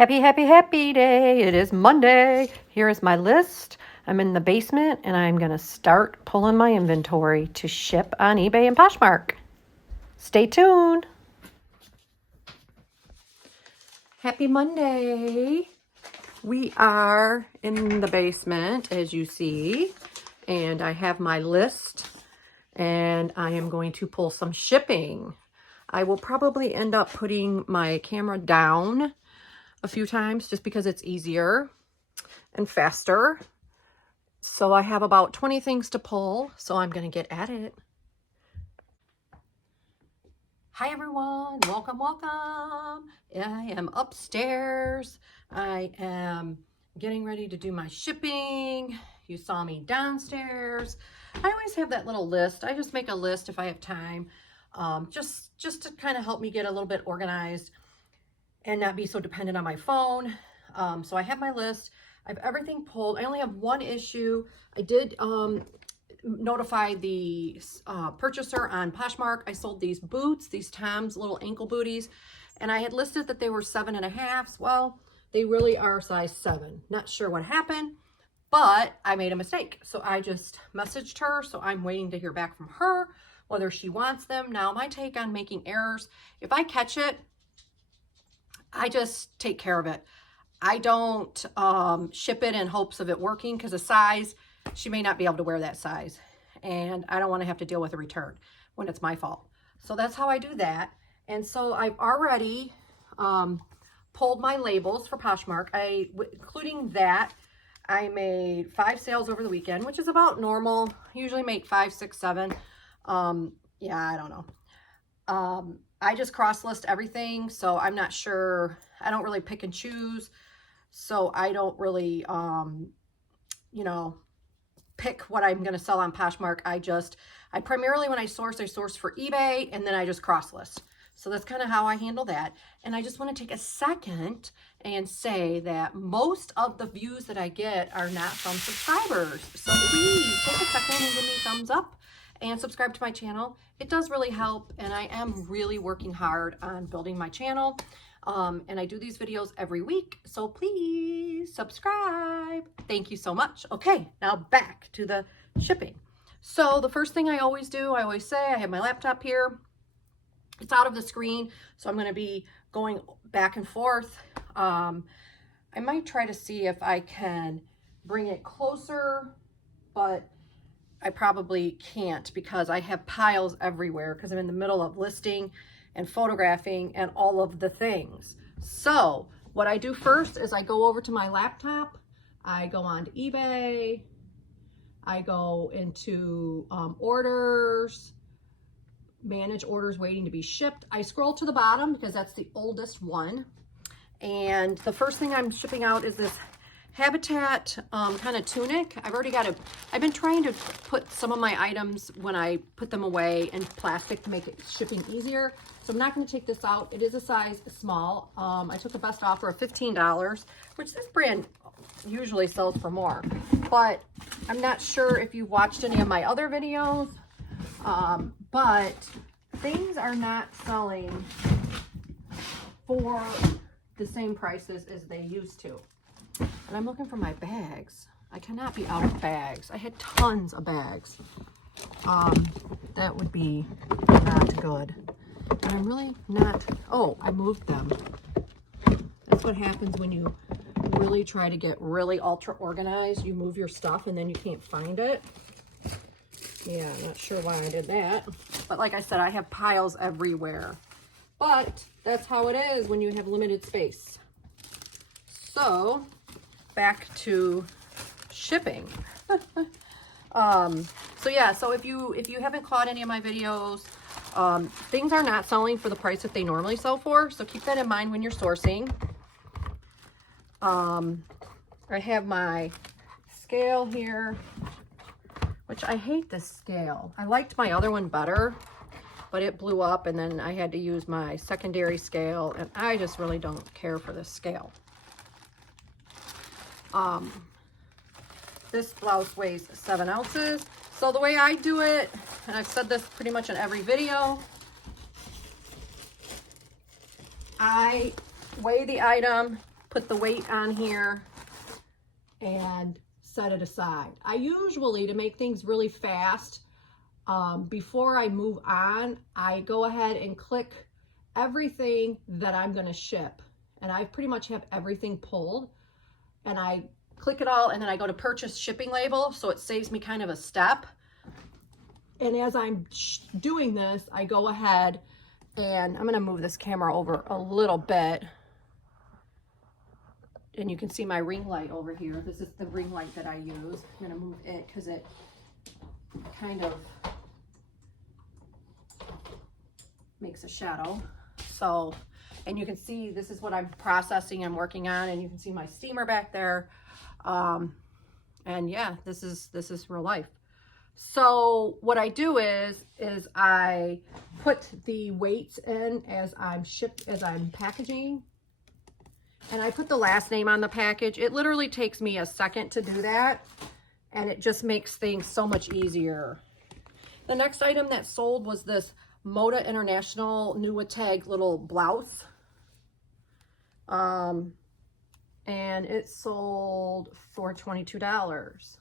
Happy day. It is Monday. Here is my list. I'm in the basement and I'm going to start pulling my inventory to ship on eBay and Poshmark. Stay tuned. Happy Monday. We are in the basement, as you see, and I have my list and I am going to pull some shipping. I will probably end up putting my camera down a few times just because it's easier and faster. So I have about 20 things to pull, so I'm going to get at it. Hi everyone, welcome. I am upstairs. I am getting ready to do my shipping. You saw me downstairs. I always have that little list. I just make a list if I have time, just to kind of help me get a little bit organized and not be so dependent on my phone. So I have my list. I have everything pulled. I only have one issue. I did notify the purchaser on Poshmark. I sold these boots, these Tom's little ankle booties, and I had listed that they were 7.5. Well, they really are size 7. Not sure what happened, but I made a mistake. So I just messaged her. So I'm waiting to hear back from her, whether she wants them. Now, my take on making errors, if I catch it, I just take care of it. I don't ship it in hopes of it working, because a size, she may not be able to wear that size. And I don't want to have to deal with a return when it's my fault. So that's how I do that. And so I've already pulled my labels for Poshmark. Including that, I made 5 sales over the weekend, which is about normal. I usually make 5, 6, 7. Yeah, I don't know. I just cross-list everything, so I'm not sure. I don't really pick and choose, so I don't really, pick what I'm going to sell on Poshmark. I primarily, when I source for eBay, and then I just cross-list. So that's kind of how I handle that. And I just want to take a second and say that most of the views that I get are not from subscribers. So please take a second and give me a thumbs up and subscribe to my channel. It does really help, and I am really working hard on building my channel. And I do these videos every week, so please subscribe. Thank you so much. Okay, now back to the shipping. So the first thing I always do, I always say, I have my laptop here. It's out of the screen, so I'm going to be going back and forth. I might try to see if I can bring it closer, but I probably can't, because I have piles everywhere, because I'm in the middle of listing and photographing and all of the things. So what I do first is I go over to my laptop. I go on to eBay. I go into orders, manage orders waiting to be shipped. I scroll to the bottom because that's the oldest one. And the first thing I'm shipping out is this Habitat kind of tunic. I've been trying to put some of my items, when I put them away, in plastic to make it shipping easier. So I'm not going to take this out. It is a size small. I took the best offer of $15, which this brand usually sells for more. But I'm not sure if you watched any of my other videos, but things are not selling for the same prices as they used to. And I'm looking for my bags. I cannot be out of bags. I had tons of bags. That would be not good. And I'm really not, oh, I moved them. That's what happens when you really try to get really ultra organized. You move your stuff and then you can't find it. Yeah, I'm not sure why I did that. But like I said, I have piles everywhere. But that's how it is when you have limited space. So back to shipping. So if you haven't caught any of my videos, things are not selling for the price that they normally sell for, so keep that in mind when you're sourcing. I have my scale here, which I hate this scale. I liked my other one better, but it blew up, and then I had to use my secondary scale, and I just really don't care for this scale. This blouse weighs 7 ounces. So the way I do it, and I've said this pretty much in every video, I weigh the item put the weight on here, and set it aside. I usually, to make things really fast, before I move on, I go ahead and click everything that I'm going to ship. And I pretty much have everything pulled. And I click it all, and then I go to purchase shipping label, so it saves me kind of a step. And as I'm doing this, I go ahead and I'm going to move this camera over a little bit. And you can see my ring light over here. This is the ring light that I use. I'm going to move it because it kind of makes a shadow. So, and you can see this is what I'm processing, I'm working on, and you can see my steamer back there. And yeah, this is real life. So what I do is I put the weights in as I'm packaging, and I put the last name on the package. It literally takes me a second to do that, and it just makes things so much easier. The next item that sold was this Moda International New Tag little blouse. And it sold for $22.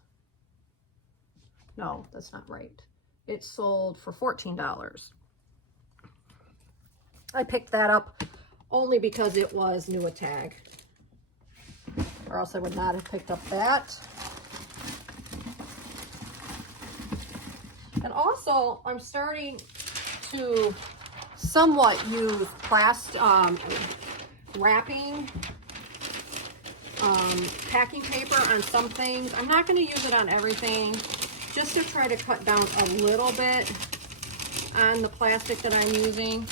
No, that's not right. It sold for $14. I picked that up only because it was New Tag, or else I would not have picked up that. And also, I'm starting to somewhat use plastic wrapping, packing paper on some things. I'm not going to use it on everything, just to try to cut down a little bit on the plastic that I'm using.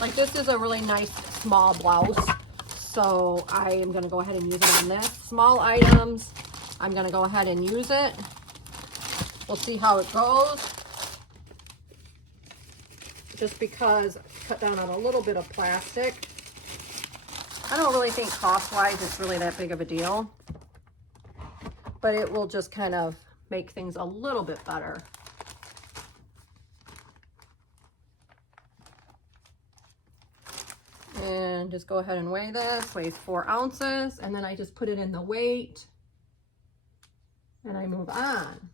Like, this is a really nice small blouse, so I am going to go ahead and use it on this. Small items, I'm going to go ahead and use it. We'll see how it goes. Just because I cut down on a little bit of plastic. I don't really think cost-wise it's really that big of a deal, but it will just kind of make things a little bit better. And just go ahead and weigh this. Weighs 4 ounces, and then I just put it in the weight, and I move on.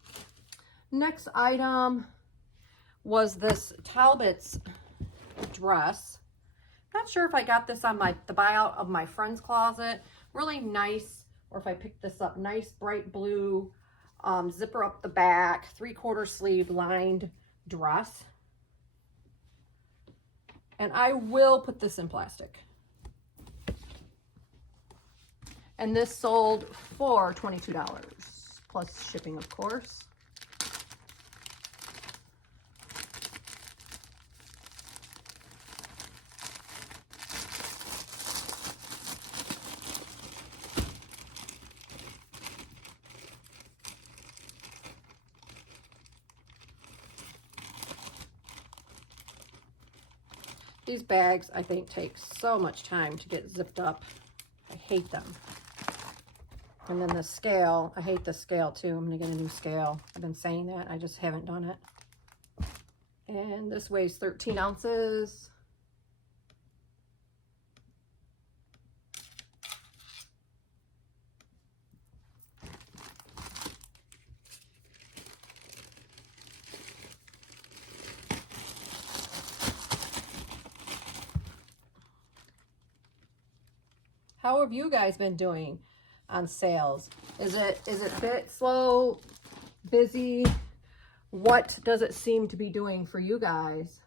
Next item was this Talbot's dress. Not sure if I got this on the buyout of my friend's closet. Really nice, or if I picked this up. Nice bright blue, zipper up the back, 3/4 sleeve lined dress. And I will put this in plastic. And this sold for $22 plus shipping, of course. These bags, I think, take so much time to get zipped up. I hate them. And then the scale, I hate the scale too. I'm gonna get a new scale. I've been saying that, I just haven't done it. And this weighs 13 ounces. How have you guys been doing on sales? Is it bit slow, busy? What does it seem to be doing for you guys?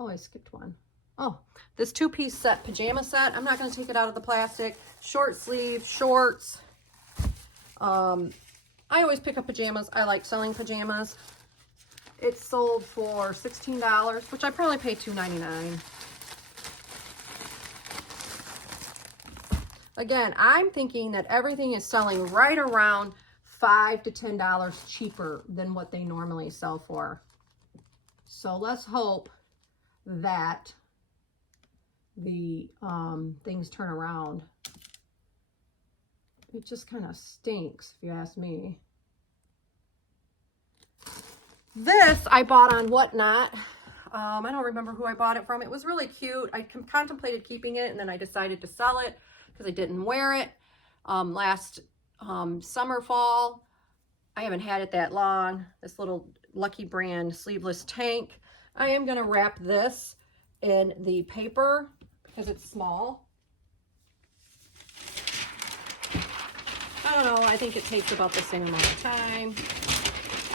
Oh, I skipped one. Oh, this 2-piece set, pajama set. I'm not going to take it out of the plastic. Short sleeve, shorts. I always pick up pajamas. I like selling pajamas. It sold for $16, which I probably paid $2.99. Again, I'm thinking that everything is selling right around $5 to $10 cheaper than what they normally sell for. So let's hope that the things turn around. It just kind of stinks, if you ask me. This I bought on Whatnot. I don't remember who I bought it from. It was really cute. I contemplated keeping it, and then I decided to sell it because I didn't wear it last summer, fall. I haven't had it that long. This little Lucky Brand sleeveless tank. I am going to wrap this in the paper because it's small. I don't know. I think it takes about the same amount of time.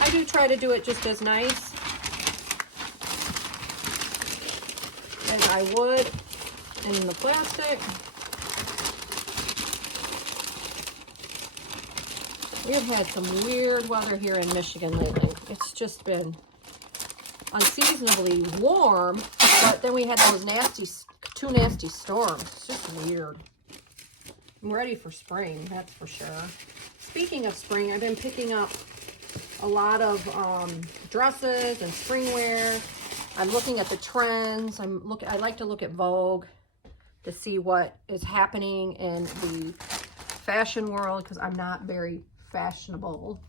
I do try to do it just as nice as I would in the plastic. We've had some weird weather here in Michigan lately. It's just been unseasonably warm, but then we had those two nasty storms. It's just weird. I'm ready for spring, that's for sure. Speaking of spring, I've been picking up a lot of dresses and spring wear. I'm looking at the trends. I like to look at Vogue to see what is happening in the fashion world because I'm not very fashionable.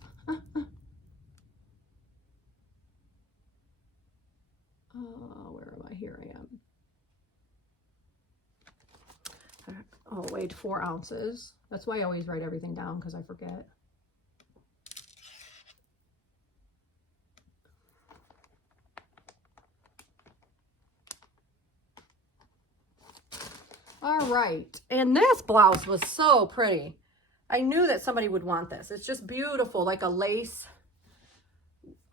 Where am I? Here I am. Oh, weighed 4 ounces. That's why I always write everything down because I forget. All right, and this blouse was so pretty. I knew that somebody would want this. It's just beautiful, like a lace,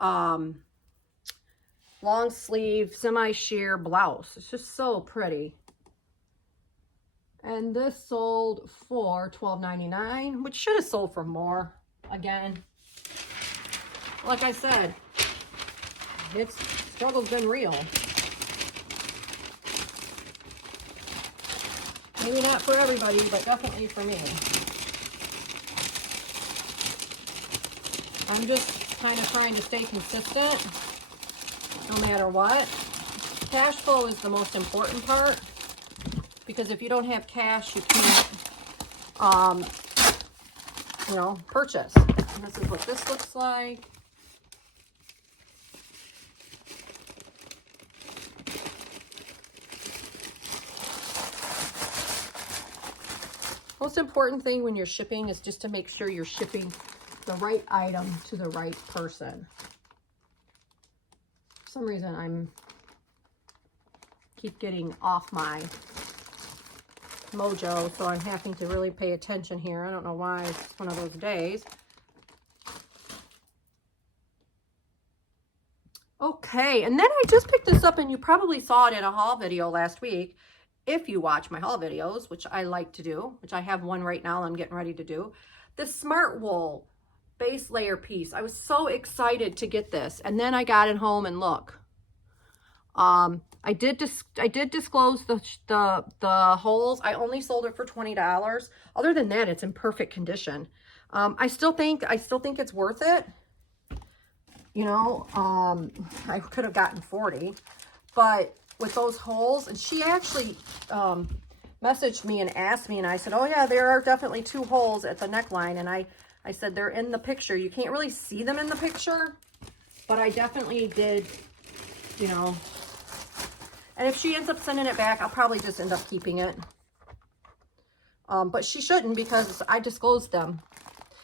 long sleeve, semi-sheer blouse. It's just so pretty. And this sold for $12.99, which should have sold for more. Again, like I said, struggle's been real. Maybe not for everybody, but definitely for me. I'm just kind of trying to stay consistent no matter what. Cash flow is the most important part because if you don't have cash, you can't, you know, purchase. And this is what this looks like. Most important thing when you're shipping is just to make sure you're shipping the right item to the right person. For some reason, keep getting off my mojo, so I'm having to really pay attention here. I don't know why. It's one of those days. Okay, and then I just picked this up, and you probably saw it in a haul video last week. If you watch my haul videos, which I like to do, which I have one right now I'm getting ready to do, the Smart Wool base layer piece. I was so excited to get this, and then I got it home and look. I did disclose the holes. I only sold it for $20. Other than that, it's in perfect condition. I still think it's worth it. You know, I could have gotten 40, but with those holes, and she actually messaged me and asked me, and I said, oh yeah, there are definitely 2 holes at the neckline, and I said they're in the picture. You can't really see them in the picture, but I definitely did, you know. And if she ends up sending it back, I'll probably just end up keeping it. But she shouldn't because I disclosed them.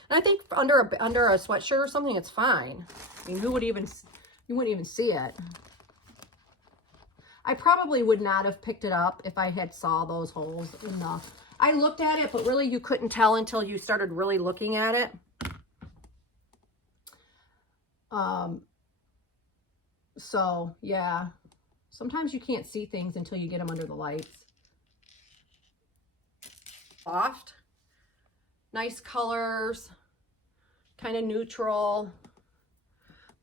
And I think under a sweatshirt or something, it's fine. I mean, you wouldn't even see it. I probably would not have picked it up if I had saw those holes enough. I looked at it, but really you couldn't tell until you started really looking at it. So yeah, sometimes you can't see things until you get them under the lights. Soft, nice colors, kind of neutral,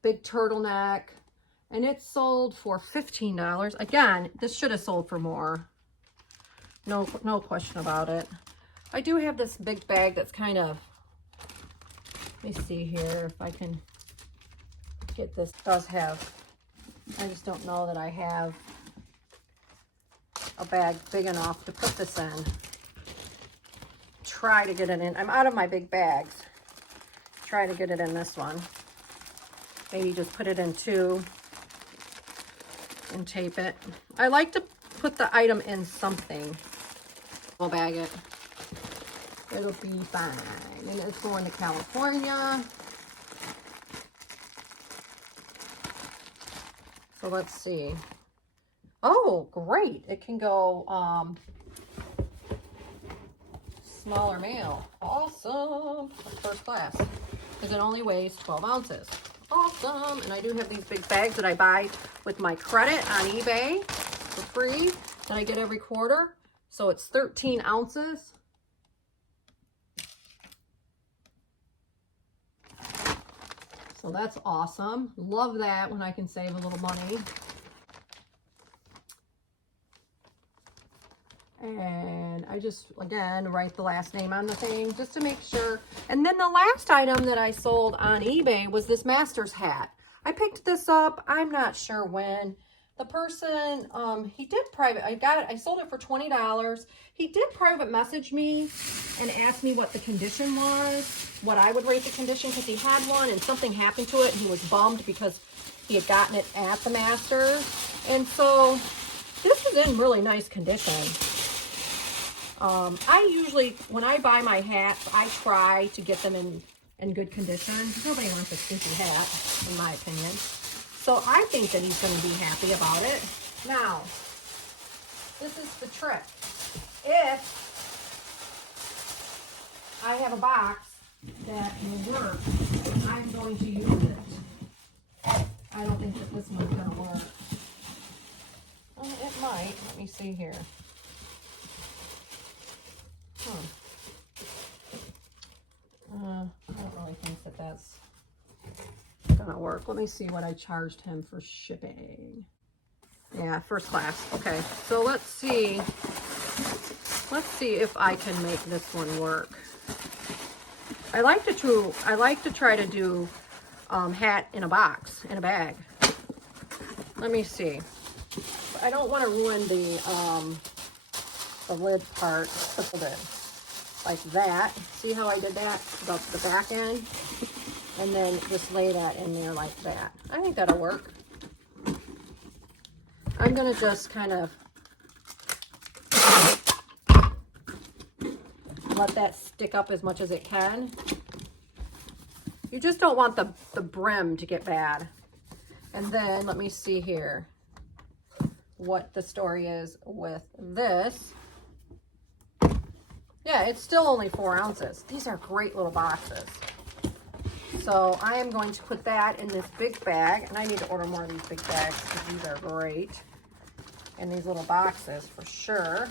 big turtleneck. And it sold for $15. Again, this should have sold for more. No question about it. I do have this big bag that's kind of, let me see here if I can get this. It does have, I just don't know that I have a bag big enough to put this in. Try to get it in. I'm out of my big bags. Try to get it in this one. Maybe just put it in 2. and tape it. I like to put the item in something. I'll bag it. It'll be fine. And it's going to California. So let's see. Oh, great. It can go smaller mail. Awesome. First class. Because it only weighs 12 ounces. Awesome. And I do have these big bags that I buy with my credit on eBay for free that I get every quarter. So it's 13 ounces. So that's awesome. Love that when I can save a little money. And I just, again, write the last name on the thing just to make sure. And then the last item that I sold on eBay was this Masters hat. I picked this up, I'm not sure when. The person, he did private, I sold it for $20. He did private message me and asked me what the condition was, what I would rate the condition, because he had one and something happened to it and he was bummed because he had gotten it at the Masters. And so this is in really nice condition. I usually, when I buy my hats, I try to get them in good condition. Nobody wants a stinky hat, in my opinion. So I think that he's going to be happy about it. Now, this is the trick. If I have a box that will work, I'm going to use it. I don't think that this one's going to work. Well, it might. Let me see here. I don't really think that that's gonna work. Let me see what I charged him for shipping. Yeah, first class. Okay, so let's see if I can make this one work. I like to try to do hat in a box, in a bag. Let me see. I don't want to ruin the lid part. Hold it like that. See how I did that? The back end. And then just lay that in there like that. I think that'll work. I'm going to just kind of let that stick up as much as it can. You just don't want the brim to get bad. And then let me see here what the story is with this. Yeah, it's still only 4 ounces. These are great little boxes. So I am going to put that in this big bag, and I need to order more of these big bags because these are great. And these little boxes for sure.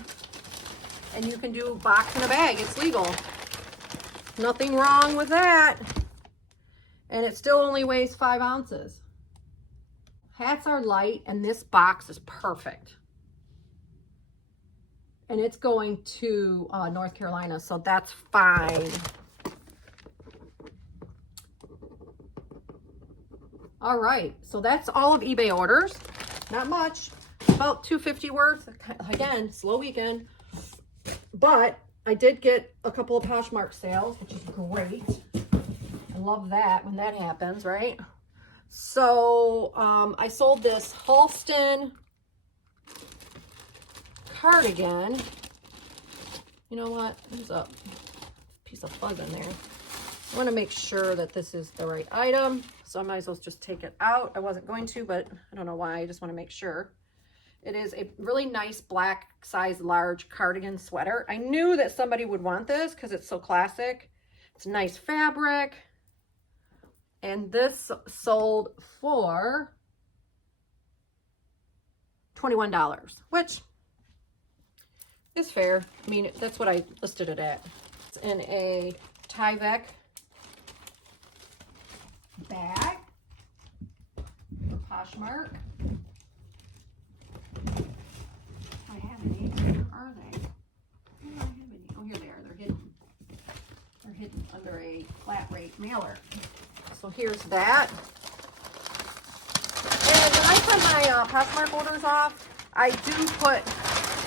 And you can do box in a bag, it's legal. Nothing wrong with that. And it still only weighs 5 ounces. Hats are light, and this box is perfect. And it's going to North Carolina, so that's fine. All right, so that's all of eBay orders. Not much, about $2.50 worth. Again, slow weekend. But I did get a couple of Poshmark sales, which is great. I love that when that happens, right? So I sold this Halston cardigan. You know what? There's a piece of fuzz in there. I want to make sure that this is the right item, so I might as well just take it out. I wasn't going to, but I don't know why. I just want to make sure. It is a really nice black size large cardigan sweater. I knew that somebody would want this because it's so classic. It's nice fabric. And this sold for $21, which is fair. I mean, that's what I listed it at. It's in a Tyvek bag for Poshmark. I have any. Where are they? I don't have any. Oh, here they are. They're hidden. They're hidden under a flat rate mailer. So here's that. And when I send my Poshmark orders off, I do put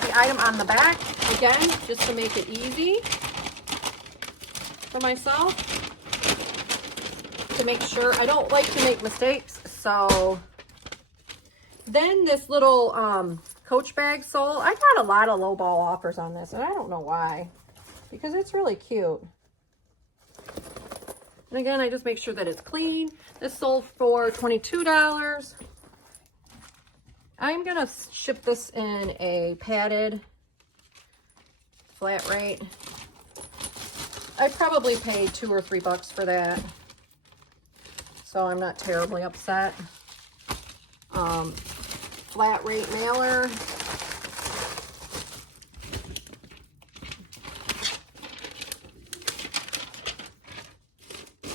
the item on the back, again, just to make it easy for myself, to make sure. I don't like to make mistakes, so Then this little Coach bag sole. I got a lot of lowball offers on this, and I don't know why, because it's really cute. And again, I just make sure that it's clean. This sold for $22. I'm gonna ship this in a padded flat rate. I probably paid $2 or $3 for that, so I'm not terribly upset. Flat rate mailer.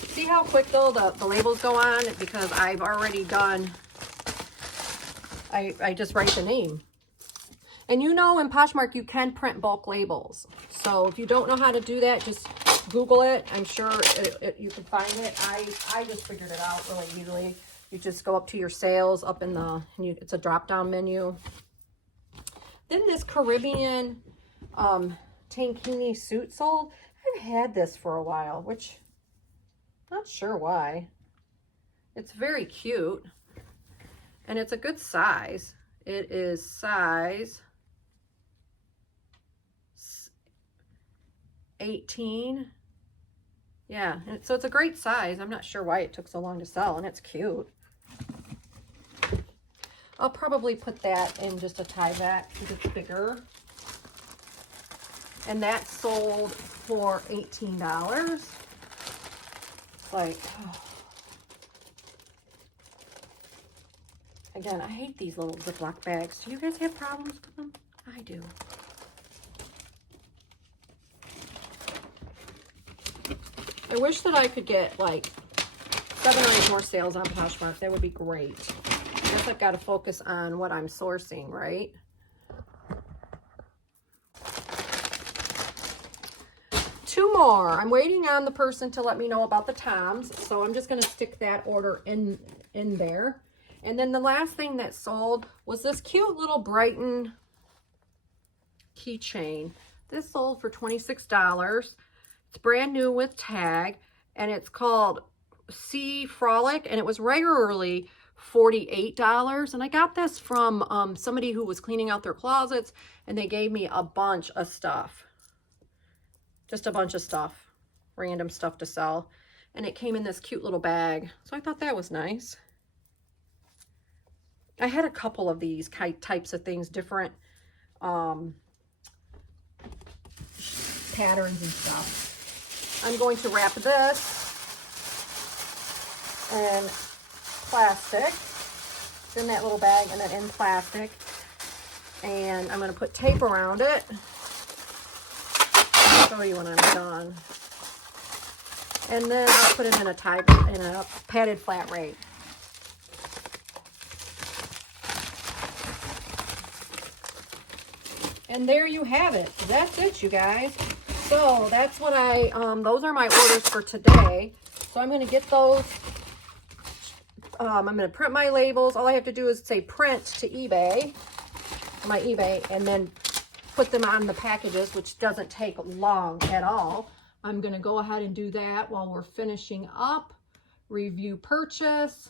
See how quick though the labels go on, because I've already done, I just write the name. And you know, in Poshmark you can print bulk labels, so if you don't know how to do that, just Google it. I'm sure you can find it. I just figured it out really easily. You just go up to your sales up in the, it's a drop down menu. Then this Caribbean tankini suit sold. I've had this for a while, which not sure why. It's very cute and it's a good size. It is size 18. Yeah, and so it's a great size. I'm not sure why it took so long to sell, and it's cute. I'll probably put that in just a tie back because it's bigger. And that sold for $18. It's like, oh. Again, I hate these little Ziploc bags. Do you guys have problems with them? I do. I wish that I could get like 7 or 8 more sales on Poshmark. That would be great. I guess I've got to focus on what I'm sourcing, right? Two more. I'm waiting on the person to let me know about the Toms, so I'm just going to stick that order in there. And then the last thing that sold was this cute little Brighton keychain. This sold for $26. It's brand new with tag, and it's called Sea Frolic, and it was regularly $48. And I got this from somebody who was cleaning out their closets, and they gave me a bunch of stuff. Just a bunch of stuff, random stuff to sell. And it came in this cute little bag, so I thought that was nice. I had a couple of these types of things, different patterns and stuff. I'm going to wrap this in plastic, in that little bag, and then in plastic. And I'm going to put tape around it. I'll show you when I'm done. And then I'll put it in a padded flat rate. And there you have it. That's it, you guys. So that's what those are my orders for today. So I'm going to get those. I'm going to print my labels. All I have to do is say print to eBay, my eBay, and then put them on the packages, which doesn't take long at all. I'm going to go ahead and do that while we're finishing up. Review purchase.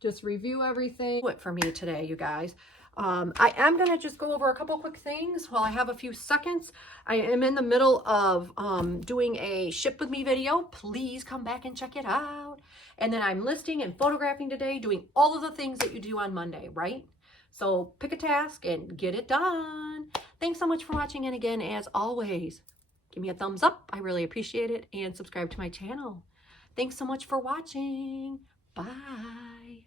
Just review everything. Do it for me today, you guys. I am going to just go over a couple quick things while I have a few seconds. I am in the middle of doing a ship with me video. Please come back and check it out. And then I'm listing and photographing today, doing all of the things that you do on Monday, right? So pick a task and get it done. Thanks so much for watching. And again, as always, give me a thumbs up. I really appreciate it. And subscribe to my channel. Thanks so much for watching. Bye.